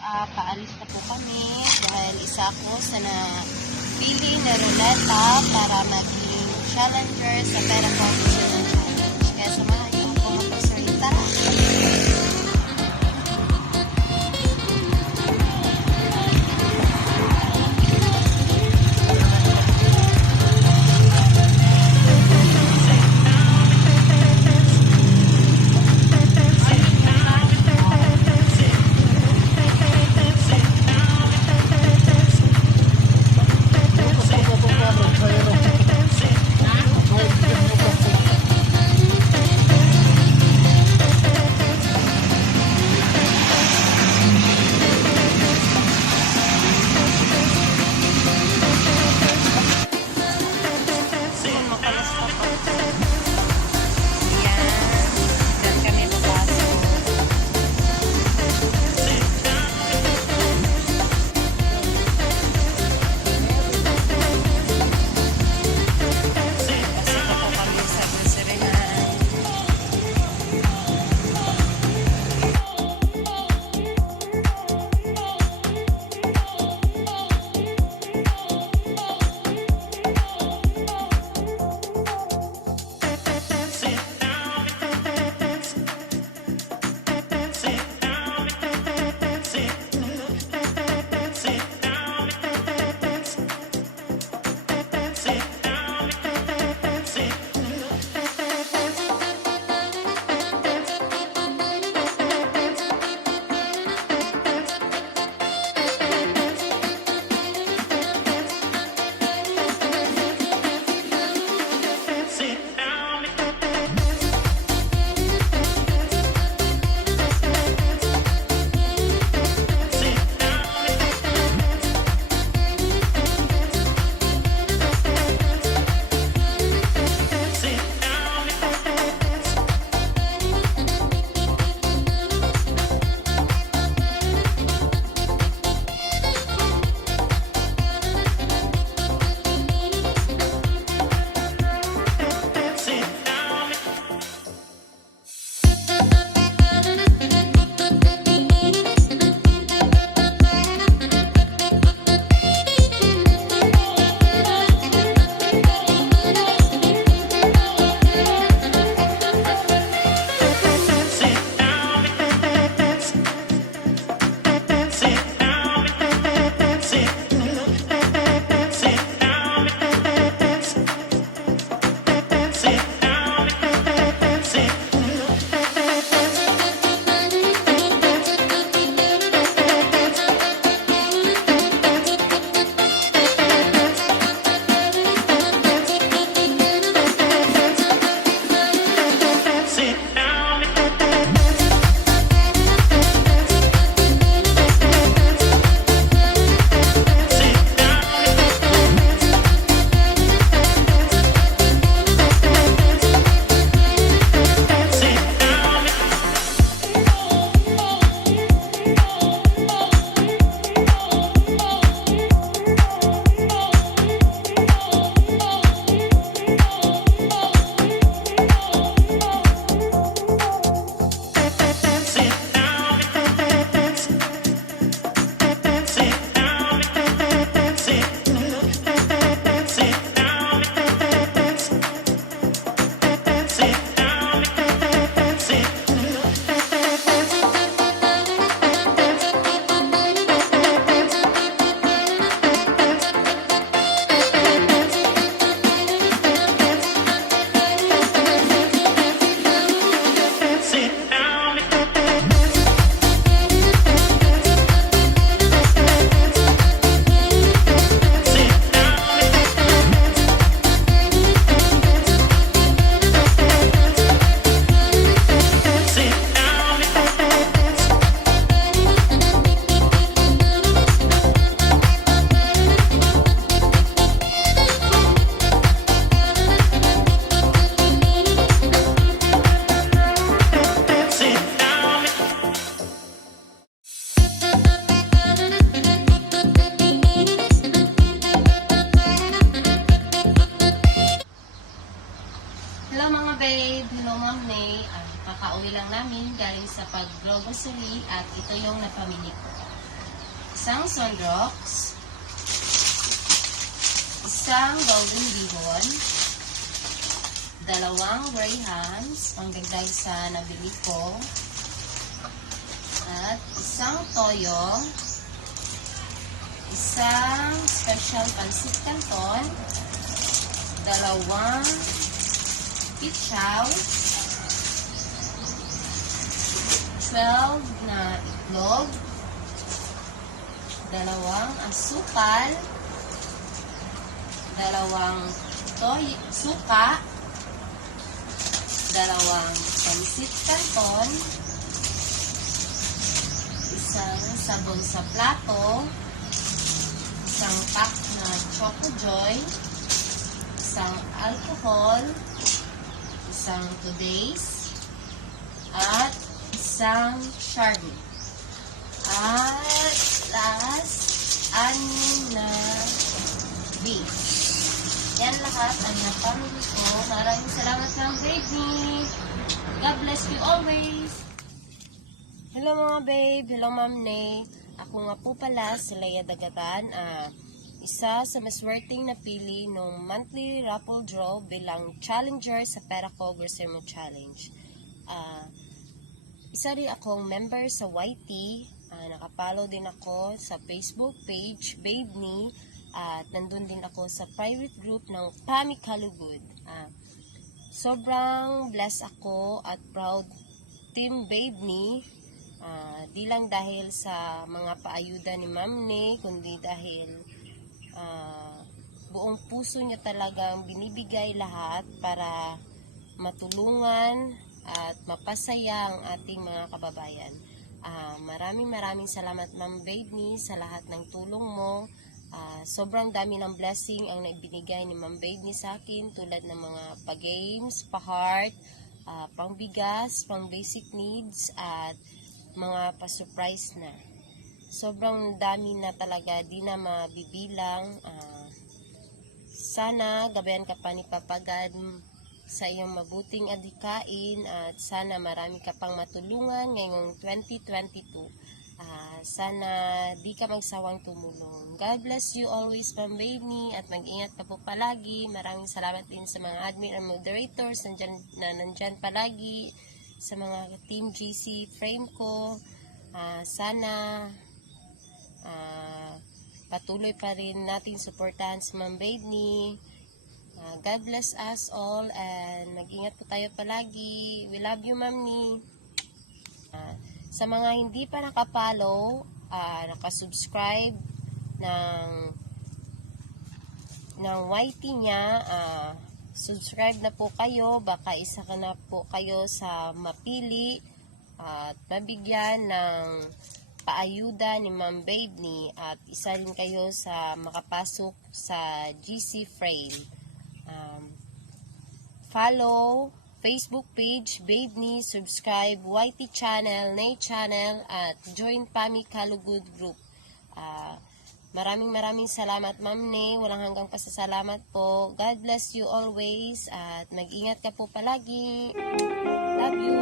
paalis na po kami dahil isa ko sa napili na ruleta para maging challenger sa Pera Competition Challenge. Kaya samahan niyo ako mag-sorry. Tara! Kakauwi lang namin galing sa pag-grocery at ito yung napamili ko. isang sunrocks, isang golden bihon, 2 grahams, panggagdag sa nabili ko, at isang toyo, isang special pansit canton, 2 pichaw, 12 na itlog, 2 asukal, 2 suka, 2 pansit canton, isang sabon sa plato, isang pack na Choco Joy, isang alcohol, isang today's, at isang Chardonnay. At last, 6 na beef. Yan lahat ang napamili ko. Maraming salamat ng baby. God bless you always. Hello mga babe. Hello Ma'am Nay. Ako nga po pala si Leia Dagatan. Isa sa maswerteng napili ng monthly raffle draw bilang challenger sa Pera Ko Grosemo Challenge. Isa rin akong member sa YT. Nakapollow din ako sa Facebook page, Babe Ni. At nandun din ako sa private group ng Pami Kalugod. Sobrang blessed ako at proud Team Babe Ni. Di lang dahil sa mga paayuda ni Ma'am Nay, kundi dahil buong puso niya talagang binibigay lahat para matulungan at mapasaya ang ating mga kababayan. Maraming salamat Ma'am Babe Ni sa lahat ng tulong mo. Sobrang dami ng blessing ang naibinigay ni Ma'am Babe Ni sa akin, tulad ng mga pa-games, pa-heart, pang-bigas, pang-basic needs, at mga pa-surprise na. Sobrang dami na talaga, di na mabibilang. Sana gabayan ka pa ni Papagad sa iyong mabuting adhikain, at sana marami ka pang matulungan ngayong 2022. Sana di ka magsawang tumulong. God bless you always, Ma'am Babe Ni, at mag-ingat ka po palagi. Maraming salamat din sa mga admin and moderators na nandyan palagi, sa mga Team GC frame ko. Sana patuloy pa rin natin suportahan si Ma'am Babe Ni. God bless us all, and mag-ingat po tayo palagi. We love you, Ma'am Ni. Sa mga hindi pa nakapollow, nakasubscribe ng YT niya, subscribe na po kayo. Baka isa ka na po kayo sa mapili at mabigyan ng paayuda ni Ma'am Babe Ni, at isa rin kayo sa makapasok sa GC frame. Follow Facebook page, Babe Ni, subscribe YT channel, Nay channel, at join Pami Kalugod group. Maraming salamat Ma'am Nay, walang hanggang pasasalamat po. God bless you always, at mag-ingat ka po palagi. Love you.